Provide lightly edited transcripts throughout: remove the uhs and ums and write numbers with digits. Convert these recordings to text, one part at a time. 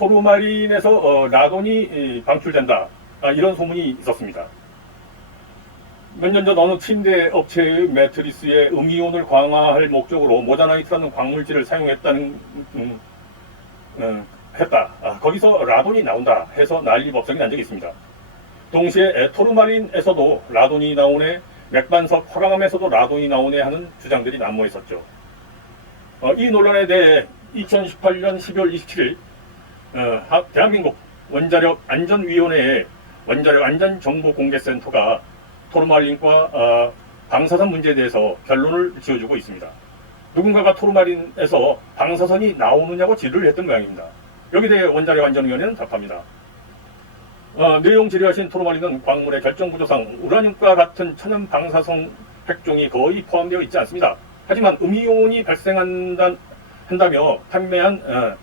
토르마린에서 라돈이 방출된다. 이런 소문이 있었습니다. 몇 년 전 어느 침대 업체의 매트리스에 음이온을 강화할 목적으로 모자나이트라는 광물질을 사용했다는 했다. 거기서 라돈이 나온다 해서 난리법석이 난 적이 있습니다. 동시에 토르마린에서도 라돈이 나오네, 맥반석 화강암에서도 라돈이 나오네 하는 주장들이 난무했었죠. 이 논란에 대해 2018년 12월 27일 대한민국 원자력 안전위원회의 원자력 안전정보공개센터가 토르마린과 방사선 문제에 대해서 결론을 지어주고 있습니다. 누군가가 토르마린에서 방사선이 나오느냐고 질의를 했던 모양입니다. 여기에 대해 원자력 안전위원회는 답합니다. 내용 질의하신 토르마린은 광물의 결정구조상 우라늄과 같은 천연 방사성 핵종이 거의 포함되어 있지 않습니다. 하지만 음이온이 발생한다며 판매한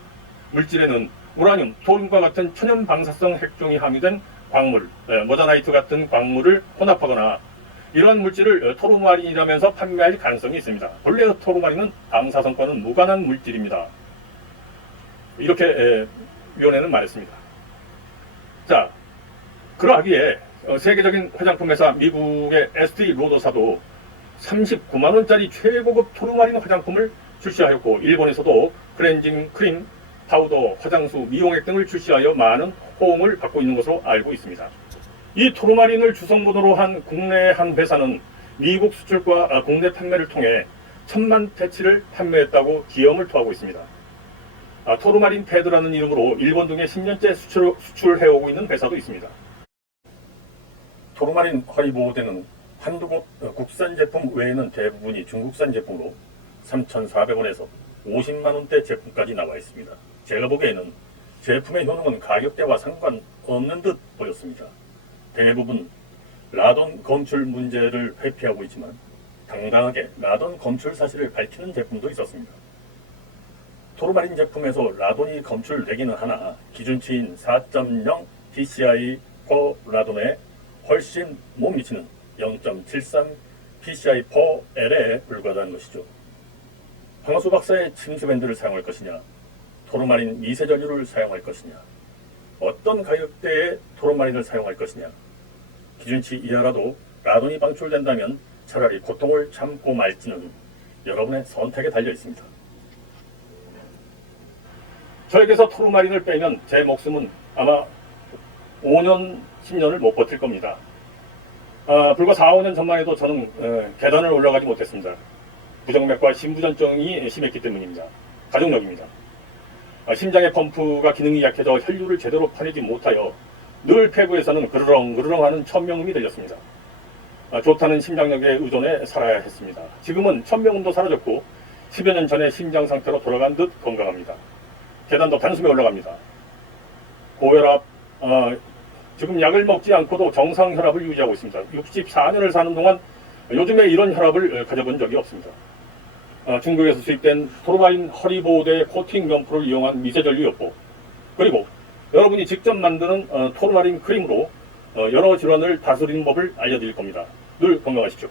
물질에는 우라늄, 토륨과 같은 천연 방사성 핵종이 함유된 광물, 모자나이트 같은 광물을 혼합하거나 이러한 물질을 토르마린이라면서 판매할 가능성이 있습니다. 본래 토르마린은 방사성과는 무관한 물질입니다. 이렇게 위원회는 말했습니다. 자, 그러하기에 세계적인 화장품 회사 미국의 에스티 로더사도 39만원짜리 최고급 토르마린 화장품을 출시하였고, 일본에서도 클렌징 크림, 파우더, 화장수, 미용액 등을 출시하여 많은 호응을 받고 있는 것으로 알고 있습니다. 이 토르마린을 주성분으로 한 국내 한 회사는 미국 수출과 국내 판매를 통해 1000만 퇴치를 판매했다고 기염을 토하고 있습니다. 토르마린 패드라는 이름으로 일본 등에 10년째 수출해오고 있는 회사도 있습니다. 토르마린 허리보호대는 한두 곳 국산 제품 외에는 대부분이 중국산 제품으로 3,400원에서 50만원대 제품까지 나와 있습니다. 제가 보기에는 제품의 효능은 가격대와 상관없는 듯 보였습니다. 대부분 라돈 검출 문제를 회피하고 있지만 당당하게 라돈 검출 사실을 밝히는 제품도 있었습니다. 토르마린 제품에서 라돈이 검출되기는 하나 기준치인 4.0 pci per 라돈에 훨씬 못 미치는 0.73 pci per L에 불과하다는 것이죠. 황화수 박사의 침수밴드를 사용할 것이냐, 토르마린 미세전류를 사용할 것이냐, 어떤 가격대의 토르마린을 사용할 것이냐, 기준치 이하라도 라돈이 방출된다면 차라리 고통을 참고 말지는 여러분의 선택에 달려 있습니다. 저에게서 토르마린을 빼면 제 목숨은 아마 5년, 10년을 못 버틸 겁니다. 불과 4, 5년 전만 해도 저는 계단을 올라가지 못했습니다. 부정맥과 심부전증이 심했기 때문입니다. 가족력입니다. 심장의 펌프가 기능이 약해져 혈류를 제대로 퍼내지 못하여 늘 폐부에서는 그르렁그르렁 하는 천명음이 들렸습니다. 좋다는 심장력에 의존해 살아야 했습니다. 지금은 천명음도 사라졌고 10여 년 전에 심장 상태로 돌아간 듯 건강합니다. 계단도 단숨에 올라갑니다. 고혈압, 지금 약을 먹지 않고도 정상 혈압을 유지하고 있습니다. 64년을 사는 동안 요즘에 이런 혈압을 가져본 적이 없습니다. 중국에서 수입된 토르마린 허리보호대 코팅 면포를 이용한 미세전류요법, 그리고 여러분이 직접 만드는 토르마린 크림으로 여러 질환을 다스리는 법을 알려드릴 겁니다. 늘 건강하십시오.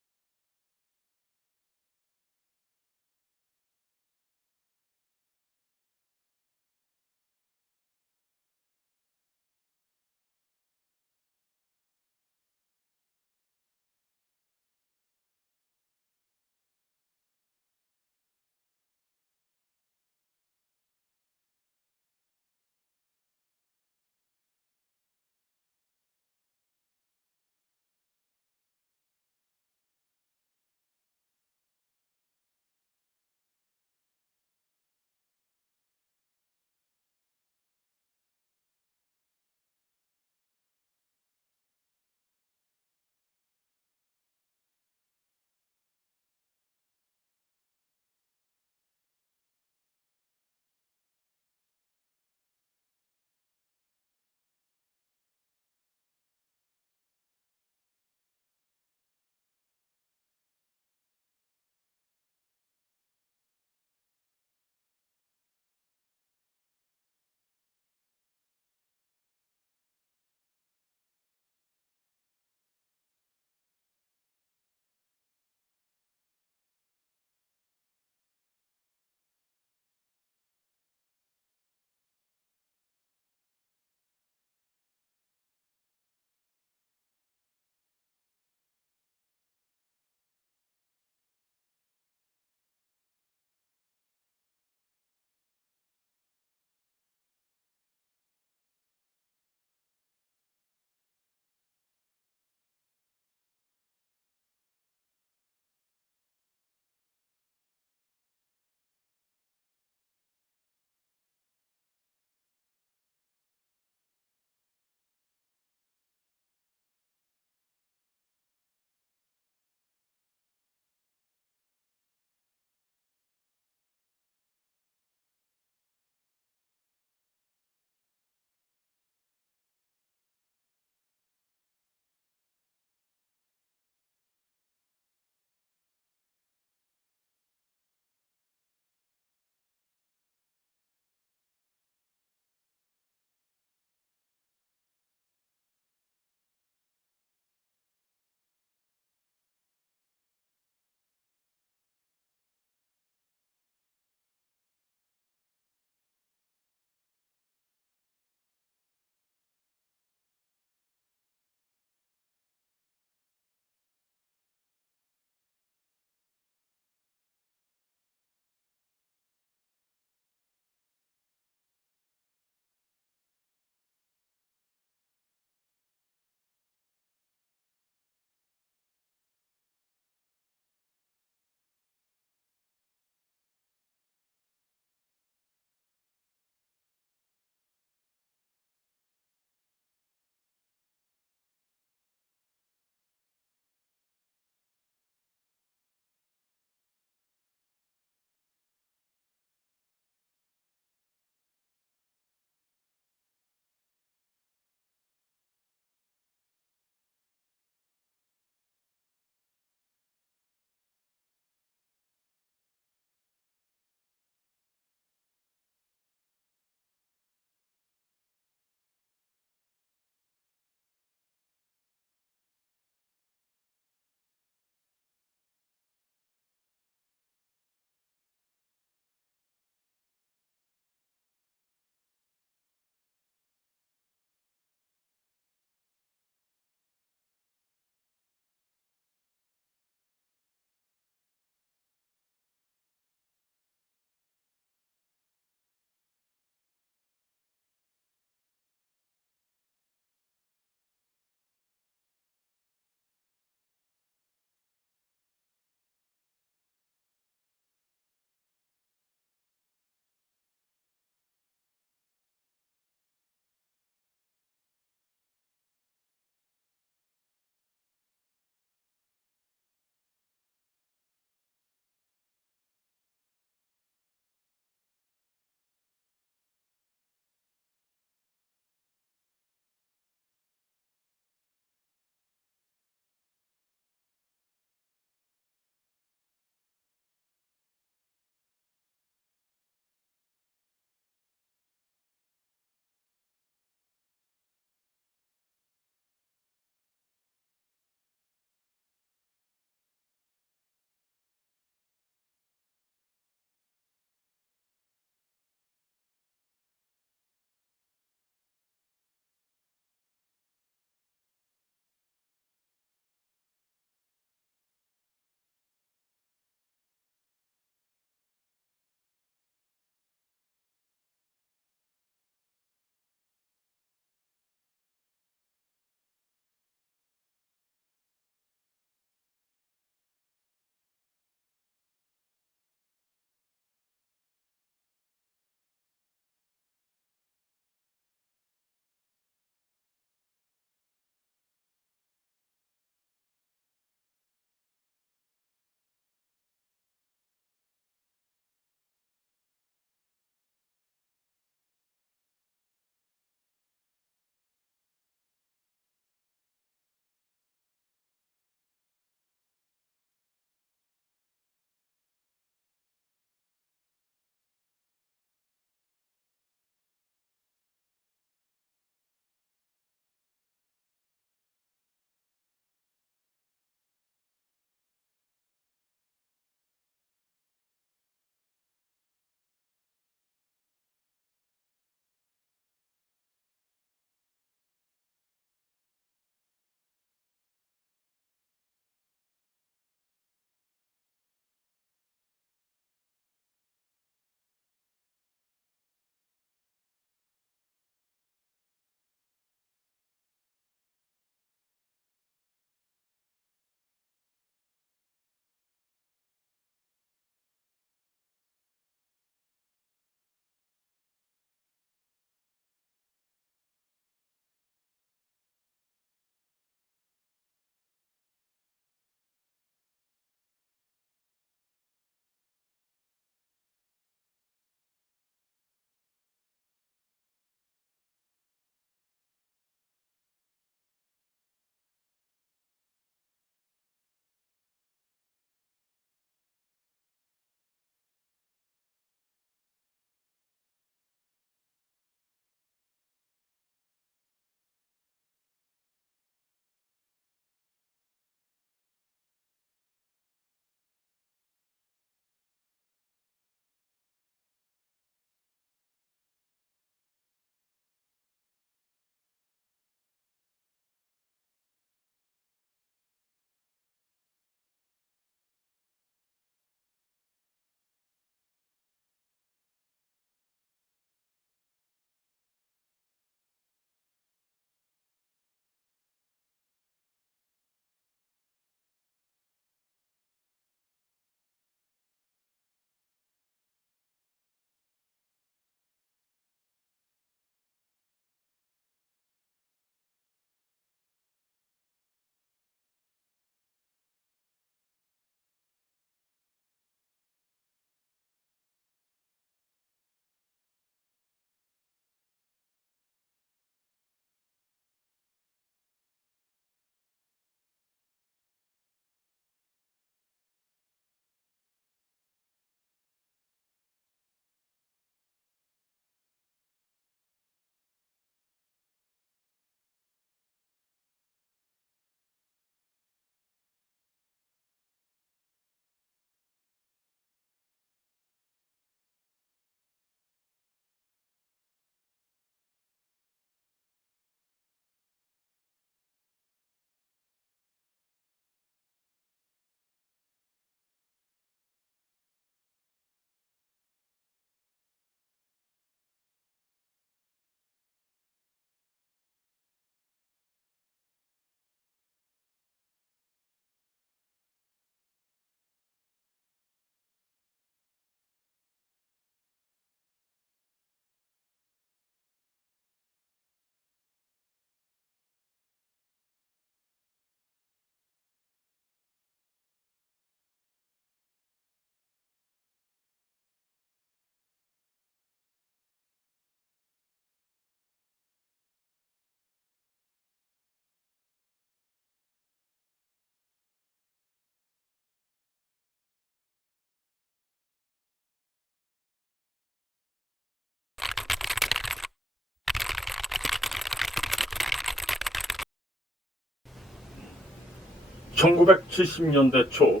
1970년대 초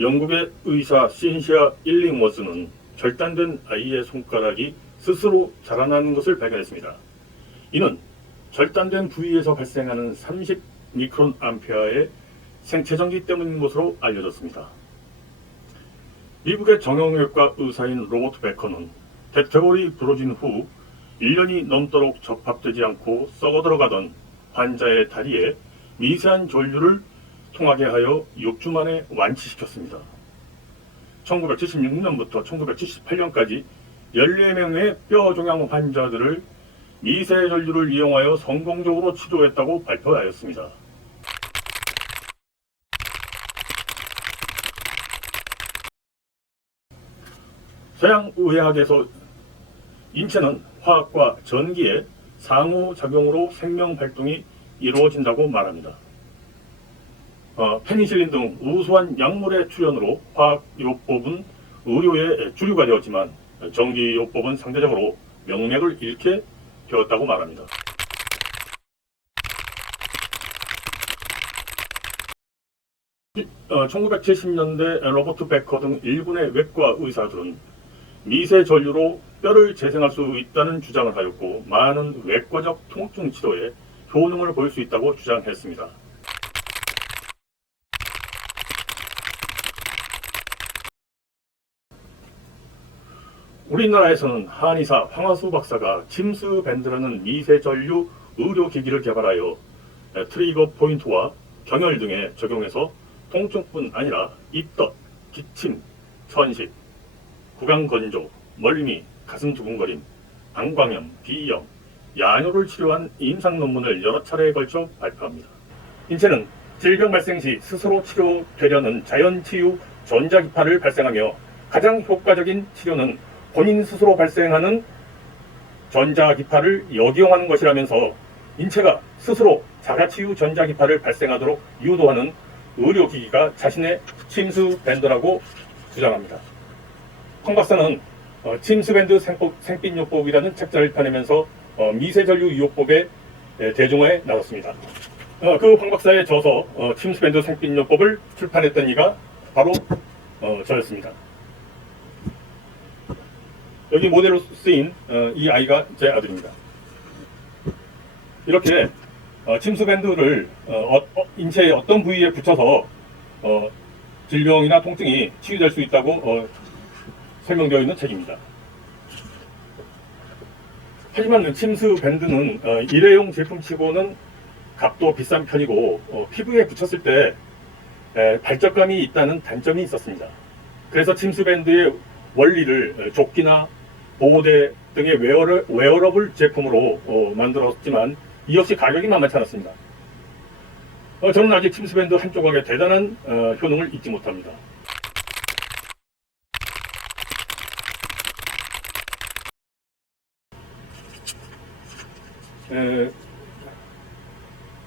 영국의 의사 신시아 일링워스는 절단된 아이의 손가락이 스스로 자라나는 것을 발견했습니다. 이는 절단된 부위에서 발생하는 30 미크론 암페어의 생체전기 때문인 것으로 알려졌습니다. 미국의 정형외과 의사인 로버트 베커는 대퇴골이 부러진 후 1년이 넘도록 접합되지 않고 썩어들어가던 환자의 다리에 미세한 전류를 통하게 하여 6주 만에 완치시켰습니다. 1976년부터 1978년까지 14명의 뼈종양 환자들을 미세 전류를 이용하여 성공적으로 치료했다고 발표하였습니다. 서양의학에서 인체는 화학과 전기의 상호작용으로 생명 활동이 이루어진다고 말합니다. 페니실린 등 우수한 약물의 출현으로 화학요법은 의료의 주류가 되었지만 전기요법은 상대적으로 명맥을 잃게 되었다고 말합니다. 1970년대 로버트 베커 등 일군의 외과 의사들은 미세 전류로 뼈를 재생할 수 있다는 주장을 하였고 많은 외과적 통증 치료에 효능을 볼 수 있다고 주장했습니다. 우리나라에서는 한의사 황화수 박사가 침스 밴드라는 미세 전류 의료기기를 개발하여 트리거 포인트와 경혈 등에 적용해서 통증뿐 아니라 입덧, 기침, 천식, 구강건조, 멀미, 가슴 두근거림, 방광염, 비염, 야뇨를 치료한 임상 논문을 여러 차례에 걸쳐 발표합니다. 인체는 질병 발생 시 스스로 치료되려는 자연치유 전자기파를 발생하며 가장 효과적인 치료는 본인 스스로 발생하는 전자기파를 역이용하는 것이라면서 인체가 스스로 자가치유 전자기파를 발생하도록 유도하는 의료기기가 자신의 침스밴드라고 주장합니다. 황 박사는 침스밴드 생빛요법이라는 책자를 펴내면서 미세전류 이용법의 대중화에 나섰습니다. 그 황 박사의 저서 침스밴드 생빛요법을 출판했던 이가 바로 저였습니다. 여기 모델로 쓰인 이 아이가 제 아들입니다. 이렇게 침스밴드를 인체의 어떤 부위에 붙여서 질병이나 통증이 치유될 수 있다고 설명되어 있는 책입니다. 하지만 침스밴드는 일회용 제품치고는 값도 비싼 편이고 피부에 붙였을 때 발적감이 있다는 단점이 있었습니다. 그래서 침스밴드의 원리를 조끼나 보호대 등의 웨어러블 제품으로 만들었지만 이 역시 가격이 만만치 않았습니다. 저는 아직 침스밴드 한 조각에 대단한 효능을 잊지 못합니다.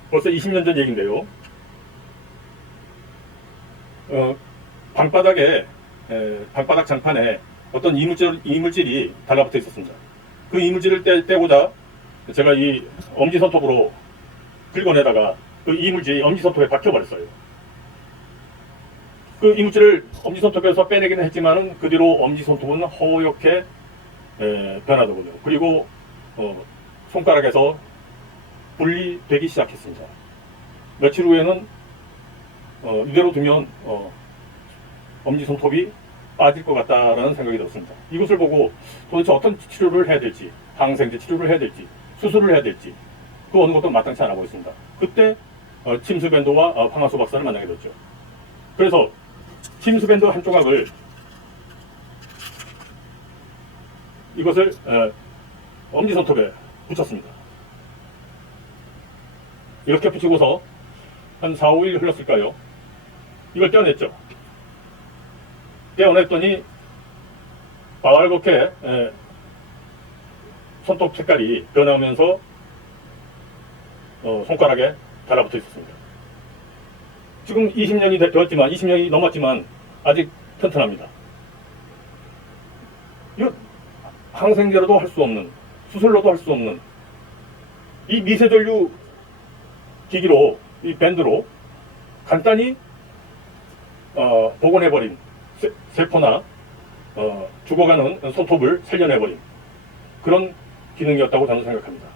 벌써 20년 전 얘기인데요. 방바닥 장판에 어떤 이물질이 달라붙어 있었습니다. 그 이물질을 떼고자 제가 이 엄지손톱으로 긁어내다가 그 이물질이 엄지손톱에 박혀버렸어요. 그 이물질을 엄지손톱에서 빼내기는 했지만은 그 뒤로 엄지손톱은 허옇게 변하더군요. 그리고 손가락에서 분리되기 시작했습니다. 며칠 후에는 이대로 두면 엄지손톱이 빠질 것 같다라는 생각이 들었습니다. 이것을 보고 도대체 어떤 치료를 해야 될지, 항생제 치료를 해야 될지, 수술을 해야 될지 그 어느 것도 마땅치 않아 보였습니다. 그때 침스밴드와 황화수 박사를 만나게 됐죠. 그래서 침스밴드 한 조각을 이것을 엄지손톱에 붙였습니다. 이렇게 붙이고서 한 4, 5일 흘렀을까요? 이걸 떼어냈죠. 떼어냈더니 빨갛게 손톱 색깔이 변하면서 손가락에 달라붙어 있었습니다. 지금 20년이 되었지만 20년이 넘었지만 아직 튼튼합니다. 이거 항생제로도 할 수 없는, 수술로도 할 수 없는 이 미세전류 기기로, 이 밴드로 간단히 복원해버린 세포나 죽어가는 손톱을 살려내버린 그런 기능이었다고 저는 생각합니다.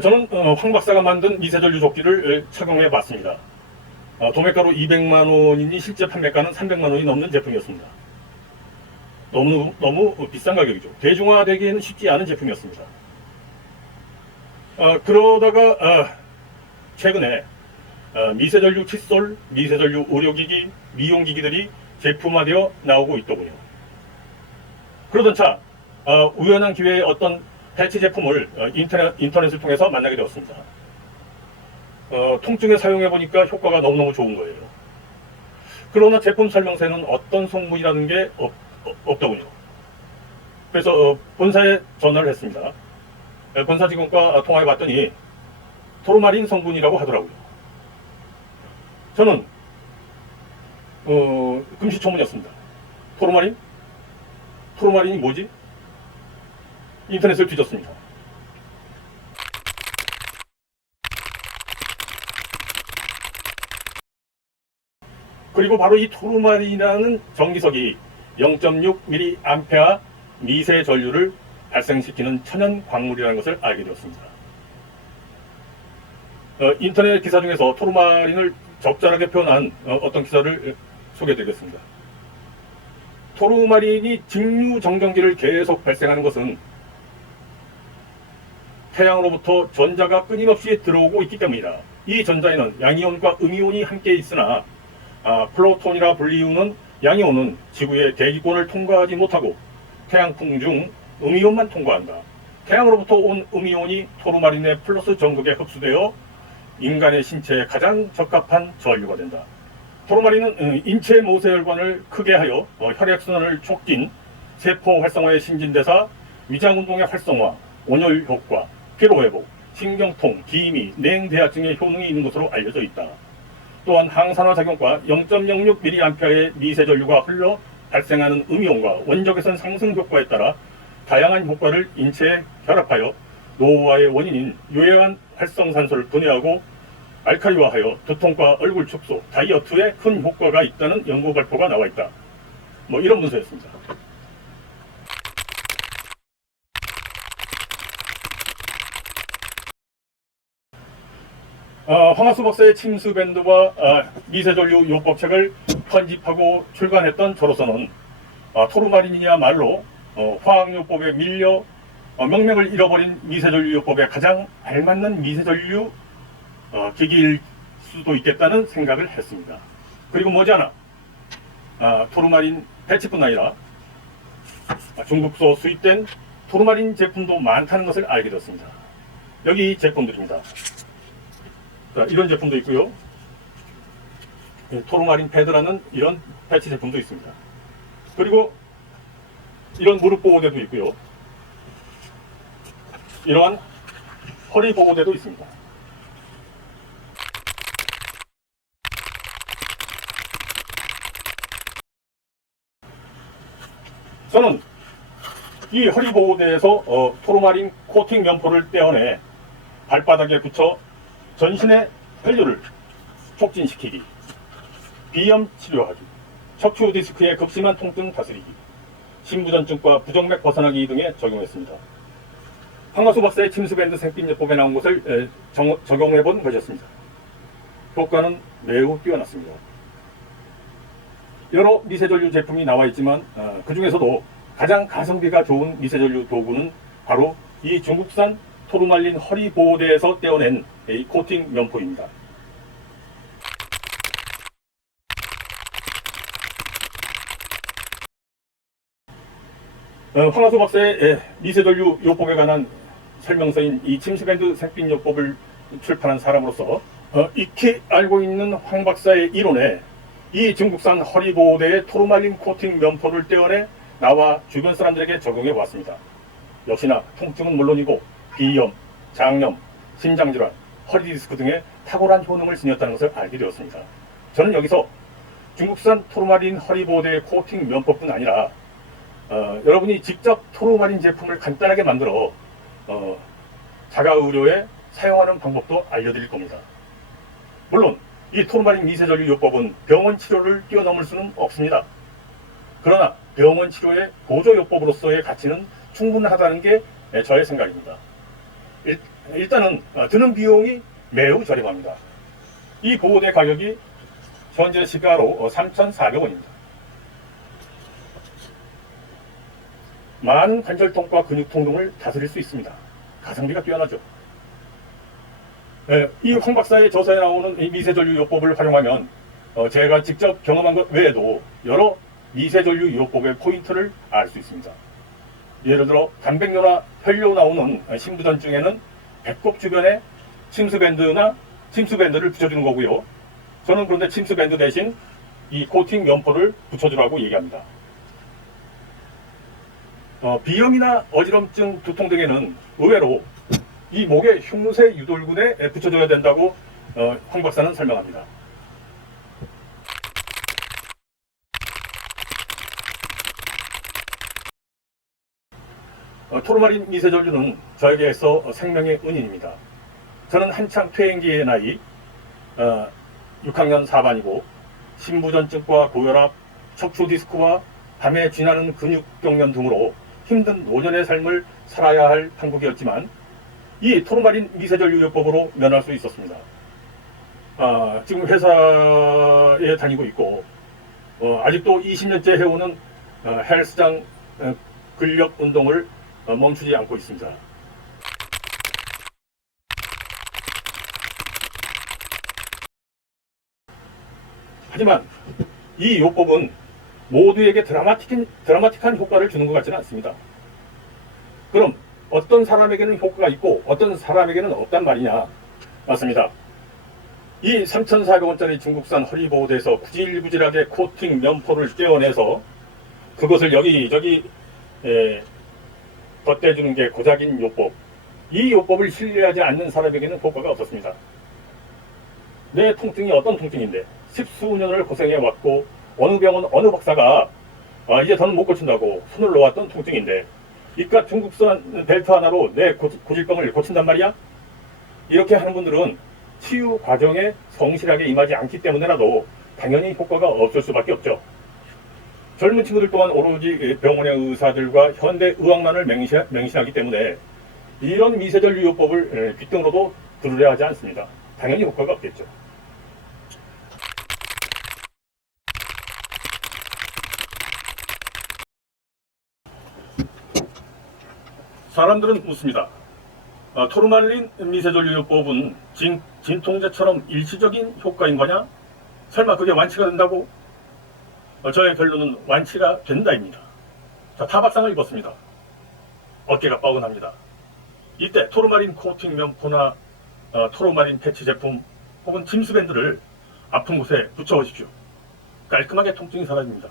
저는 황 박사가 만든 미세전류 조끼를 착용해 봤습니다. 도매가로 200만 원이니 실제 판매가는 300만 원이 넘는 제품이었습니다. 너무 비싼 가격이죠. 대중화되기에는 쉽지 않은 제품이었습니다. 그러다가 최근에 미세전류 칫솔, 미세전류 의료기기, 미용기기들이 제품화되어 나오고 있더군요. 그러던 차 우연한 기회에 어떤 패치 제품을 인터넷을 통해서 만나게 되었습니다. 통증에 사용해보니까 효과가 너무너무 좋은 거예요. 그러나 제품 설명서에는 어떤 성분이라는 게 없더군요. 그래서 본사에 전화를 했습니다. 본사 직원과 통화해봤더니 토르마린 성분이라고 하더라고요. 저는 금시초문이었습니다. 토르마린? 토르마린이 뭐지? 인터넷을 뒤졌습니다. 그리고 바로 이 토르마린이라는 전기석이 0.6mA 미세 전류를 발생시키는 천연 광물이라는 것을 알게 되었습니다. 인터넷 기사 중에서 토르마린을 적절하게 표현한 어떤 기사를 소개해드리겠습니다. 토르마린이 직류정전기를 계속 발생하는 것은 태양으로부터 전자가 끊임없이 들어오고 있기 때문이다. 이 전자에는 양이온과 음이온이 함께 있으나 플루톤이라 불리우는 양이온은 지구의 대기권을 통과하지 못하고 태양풍 중 음이온만 통과한다. 태양으로부터 온 음이온이 토르마린의 플러스 전극에 흡수되어 인간의 신체에 가장 적합한 전류가 된다. 토르마린은 인체 모세혈관을 크게 하여 혈액순환을 촉진, 세포 활성화의 신진대사, 위장운동의 활성화, 온열 효과, 피로회복, 신경통, 기미, 냉대하증의 효능이 있는 것으로 알려져 있다. 또한 항산화 작용과 0.06mA의 미세전류가 흘러 발생하는 음이온과 원적외선 상승 효과에 따라 다양한 효과를 인체에 결합하여 노화의 원인인 요해한 활성산소를 분해하고 알칼리화하여 두통과 얼굴 축소, 다이어트에 큰 효과가 있다는 연구 발표가 나와 있다. 이런 문서였습니다. 황하수 박사의 침수밴드와 미세전류 요법책을 편집하고 출간했던 저로서는 토르마린이야말로 화학요법에 밀려 명맥을 잃어버린 미세전류 요법에 가장 알맞는 미세전류 기기일 수도 있겠다는 생각을 했습니다. 그리고 머지않아 토르마린 패치뿐 아니라 중국서 수입된 토르마린 제품도 많다는 것을 알게 되었습니다. 여기 제품들입니다. 자, 이런 제품도 있고요. 토르마린 패드라는 이런 패치 제품도 있습니다. 그리고 이런 무릎 보호대도 있고요. 이러한 허리 보호대도 있습니다. 저는 이 허리 보호대에서 토르마린 코팅 면포를 떼어내 발바닥에 붙여 전신의 혈류를 촉진시키기, 비염 치료하기, 척추 디스크의 급심한 통증 다스리기, 심부전증과 부정맥 벗어나기 등에 적용했습니다. 황하수 박사의 침수밴드 생빛요법에 나온 것을 적용해본 것이었습니다. 효과는 매우 뛰어났습니다. 여러 미세전류 제품이 나와 있지만 그 중에서도 가장 가성비가 좋은 미세전류 도구는 바로 이 중국산 토르마린 허리 보호대에서 떼어낸 이 코팅 면포입니다. 황하수 박사의 미세전류 요법에 관한 설명서인 이 침수밴드 생빛요법을 출판한 사람으로서 익히 알고 있는 황 박사의 이론에 이 중국산 허리 보호대의 토르마린 코팅 면포를 떼어내 나와 주변 사람들에게 적용해 보았습니다. 역시나 통증은 물론이고 비염, 장염, 심장질환, 허리 디스크 등의 탁월한 효능을 지녔다는 것을 알게 되었습니다. 저는 여기서 중국산 토르마린 허리 보호대의 코팅 면포뿐 아니라 여러분이 직접 토르마린 제품을 간단하게 만들어 자가의료에 사용하는 방법도 알려드릴 겁니다. 물론 이 토르마린 미세전류요법은 병원 치료를 뛰어넘을 수는 없습니다. 그러나 병원 치료의 보조요법으로서의 가치는 충분하다는 게 저의 생각입니다. 일단은 드는 비용이 매우 저렴합니다. 이 보호대 가격이 현재 시가로 3,400원입니다. 많은 관절통과 근육통 등을 다스릴 수 있습니다. 가성비가 뛰어나죠. 이 황 박사의 저서에 나오는 이 미세전류요법을 활용하면 제가 직접 경험한 것 외에도 여러 미세전류요법의 포인트를 알 수 있습니다. 예를 들어 단백뇨나 혈뇨 나오는 신부전증에는 배꼽 주변에 침수밴드를 붙여주는 거고요. 저는 그런데 침수밴드 대신 이 코팅 면포를 붙여주라고 얘기합니다. 비염이나 어지럼증, 두통 등에는 의외로 이 목의 흉쇄 유돌근에 붙여줘야 된다고 황 박사는 설명합니다. 토르마린 미세전류는 저에게서 생명의 은인입니다. 저는 한창 퇴행기의 나이 6학년 4반이고 심부전증과 고혈압, 척추 디스크와 밤에 쥐나는 근육경련 등으로 힘든 노년의 삶을 살아야 할 판국이었지만 이 토르마린 미세전류요법으로 면할 수 있었습니다. 지금 회사에 다니고 있고 아직도 20년째 해오는 헬스장 근력 운동을 멈추지 않고 있습니다. 하지만 이 요법은 모두에게 드라마틱한 효과를 주는 것 같지는 않습니다. 그럼 어떤 사람에게는 효과가 있고 어떤 사람에게는 없단 말이냐? 맞습니다. 이 3,400원짜리 중국산 허리보호대에서 구질구질하게 코팅 면포를 떼어내서 그것을 여기저기 덧대주는 게 고작인 요법. 이 요법을 신뢰하지 않는 사람에게는 효과가 없었습니다. 내 통증이 어떤 통증인데 10수년을 고생해왔고 어느 병원 어느 박사가 이제 더는 못 고친다고 손을 놓았던 통증인데 이깟 중국산 벨트 하나로 내 고질병을 고친단 말이야? 이렇게 하는 분들은 치유 과정에 성실하게 임하지 않기 때문에라도 당연히 효과가 없을 수밖에 없죠. 젊은 친구들 또한 오로지 병원의 의사들과 현대 의학만을 맹신하기 때문에 이런 미세전류요법을 귓등으로도 들으려 하지 않습니다. 당연히 효과가 없겠죠. 사람들은 묻습니다. 토르말린 미세전류요법은 진통제처럼 일시적인 효과인 거냐? 설마 그게 완치가 된다고? 저의 결론은 완치가 된다입니다. 자, 타박상을 입었습니다. 어깨가 뻐근합니다. 이때 토르마린 코팅 면포나 토르마린 패치 제품 혹은 침수밴드를 아픈 곳에 붙여보십시오. 깔끔하게 통증이 사라집니다.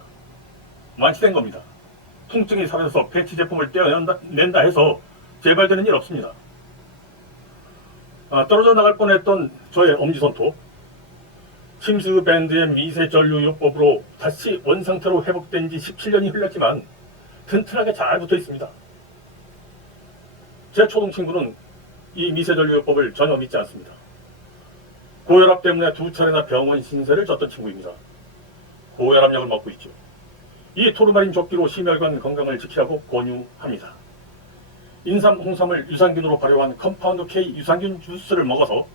완치된 겁니다. 통증이 사라져서 패치 제품을 떼어낸다 해서 재발되는 일 없습니다. 떨어져 나갈 뻔했던 저의 엄지손톱, 침수밴드의 미세전류요법으로 다시 원상태로 회복된 지 17년이 흘렀지만 튼튼하게 잘 붙어 있습니다. 제 초동 친구는 이 미세전류요법을 전혀 믿지 않습니다. 고혈압 때문에 2차례나 병원 신세를 졌던 친구입니다. 고혈압약을 먹고 있죠. 이 토르마린 조끼로 심혈관 건강을 지키라고 권유합니다. 인삼, 홍삼을 유산균으로 발효한 컴파운드 K 유산균 주스를 먹어서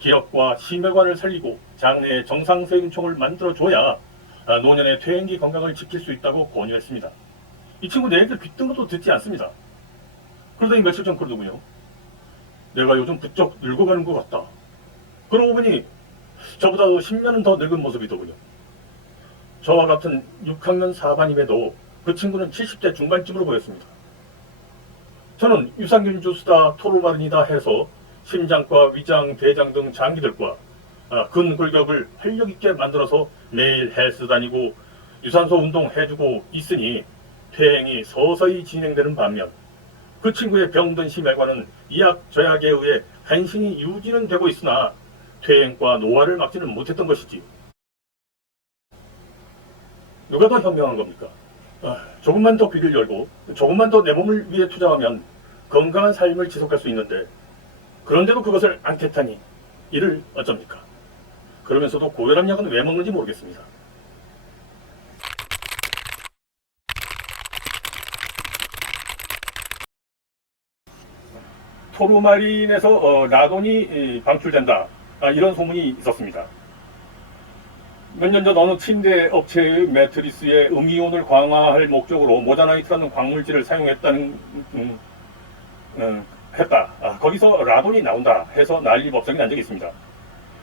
기력과 심혈관을 살리고 장내에 정상세균총을 만들어줘야 노년의 퇴행기 건강을 지킬 수 있다고 권유했습니다. 이 친구 내 얘기를 귓등으로도 듣지 않습니다. 그러더니 며칠 전 그러더군요. 내가 요즘 부쩍 늙어가는 것 같다. 그러고 보니 저보다 10년은 더 늙은 모습이더군요. 저와 같은 6학년 4반임에도 그 친구는 70대 중반쯤으로 보였습니다. 저는 유산균 주스다 토르마린이다 해서 심장과 위장, 대장 등 장기들과 근골격을 활력있게 만들어서 매일 헬스 다니고 유산소 운동 해주고 있으니 퇴행이 서서히 진행되는 반면 그 친구의 병든 심혈관은 이약 저약에 의해 간신히 유지는 되고 있으나 퇴행과 노화를 막지는 못했던 것이지. 누가 더 현명한 겁니까? 조금만 더 귀를 열고 조금만 더 내 몸을 위해 투자하면 건강한 삶을 지속할 수 있는데 그런데도 그것을 않겠다니 이를 어쩝니까? 그러면서도 고혈압 약은 왜 먹는지 모르겠습니다. 토르마린에서 라돈이 방출된다, 이런 소문이 있었습니다. 몇 년 전 어느 침대 업체의 매트리스에 음이온을 강화할 목적으로 모자나이트라는 광물질을 사용했다는 했다. 거기서 라돈이 나온다 해서 난리법석이 난 적이 있습니다.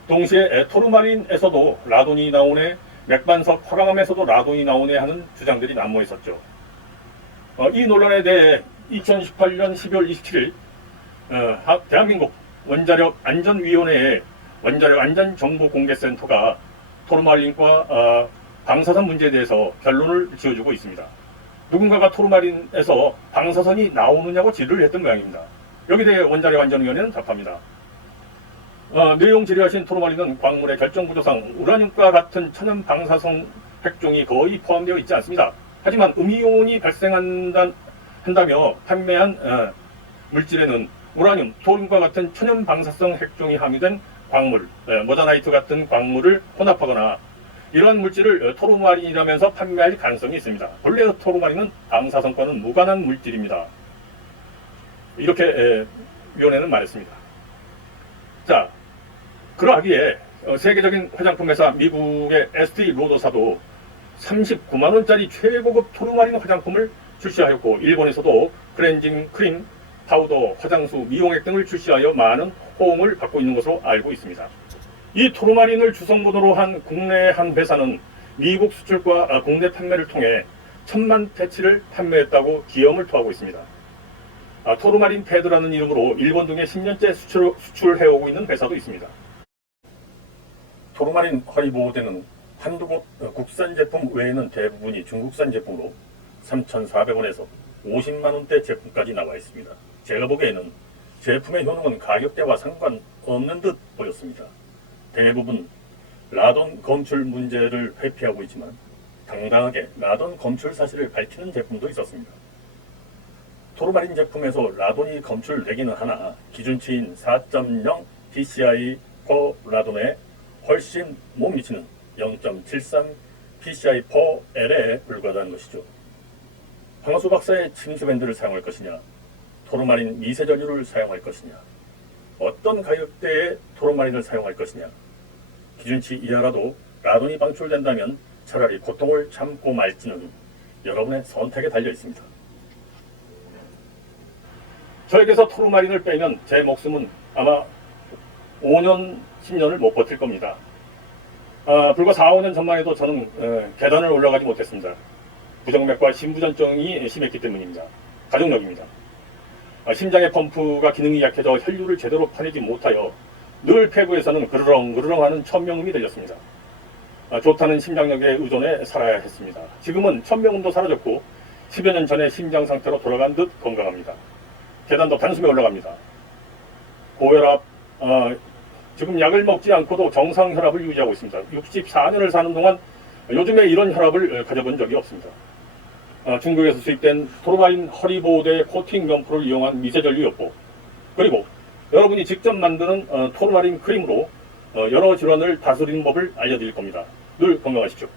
동시에 토르마린에서도 라돈이 나오네, 맥반석 화강암에서도 라돈이 나오네 하는 주장들이 난무했었죠. 이 논란에 대해 2018년 12월 27일 대한민국 원자력 안전위원회의 원자력 안전정보공개센터가 토르마린과 방사선 문제에 대해서 결론을 지어주고 있습니다. 누군가가 토르마린에서 방사선이 나오느냐고 질의를 했던 모양입니다. 여기에 대해 원자력 안전위원회는 답합니다. 내용 질의하신 토르마린은 광물의 결정구조상 우라늄과 같은 천연 방사성 핵종이 거의 포함되어 있지 않습니다. 하지만 음이온이 발생한다며 판매한 물질에는 우라늄, 토륨과 같은 천연 방사성 핵종이 함유된 광물, 모자나이트 같은 광물을 혼합하거나 이러한 물질을 토르마린이라면서 판매할 가능성이 있습니다. 본래 토르마린은 방사성과는 무관한 물질입니다. 이렇게 위원회는 말했습니다. 자, 그러하기에 세계적인 화장품 회사 미국의 에스티 로더사도 39만원짜리 최고급 토르마린 화장품을 출시하였고, 일본에서도 클렌징 크림, 파우더, 화장수, 미용액 등을 출시하여 많은 호응을 받고 있는 것으로 알고 있습니다. 이 토르마린을 주성분으로 한 국내 한 회사는 미국 수출과 국내 판매를 통해 1000만 퇴치를 판매했다고 기염을 토하고 있습니다. 토르마린 패드라는 이름으로 일본 등에 10년째 수출해오고 있는 회사도 있습니다. 토르마린 허리보호대는 한두 곳 국산 제품 외에는 대부분이 중국산 제품으로 3,400원에서 50만원대 제품까지 나와 있습니다. 제가 보기에는 제품의 효능은 가격대와 상관없는 듯 보였습니다. 대부분 라돈 검출 문제를 회피하고 있지만 당당하게 라돈 검출 사실을 밝히는 제품도 있었습니다. 토르마린 제품에서 라돈이 검출되기는 하나 기준치인 4.0 pci per 라돈에 훨씬 못 미치는 0.73 pci per L에 불과하다는 것이죠. 황하수 박사의 침수밴드를 사용할 것이냐, 토르마린 미세전류를 사용할 것이냐, 어떤 가격대의 토르마린을 사용할 것이냐, 기준치 이하라도 라돈이 방출된다면 차라리 고통을 참고 말지는 여러분의 선택에 달려 있습니다. 저에게서 토르마린을 빼면 제 목숨은 아마 5년, 10년을 못 버틸 겁니다. 불과 4, 5년 전만 해도 저는 계단을 올라가지 못했습니다. 부정맥과 심부전증이 심했기 때문입니다. 가족력입니다. 심장의 펌프가 기능이 약해져 혈류를 제대로 파내지 못하여 늘 폐부에서는 그르렁그르렁 하는 천명음이 들렸습니다. 좋다는 심장력에 의존해 살아야 했습니다. 지금은 천명음도 사라졌고 10여 년 전에 심장 상태로 돌아간 듯 건강합니다. 계단도 단숨에 올라갑니다. 고혈압, 지금 약을 먹지 않고도 정상 혈압을 유지하고 있습니다. 64년을 사는 동안 요즘에 이런 혈압을 가져본 적이 없습니다. 중국에서 수입된 토르마린 허리보호대 코팅 면포를 이용한 미세전류요법, 그리고 여러분이 직접 만드는 토르마린 크림으로 여러 질환을 다스리는 법을 알려드릴 겁니다. 늘 건강하십시오.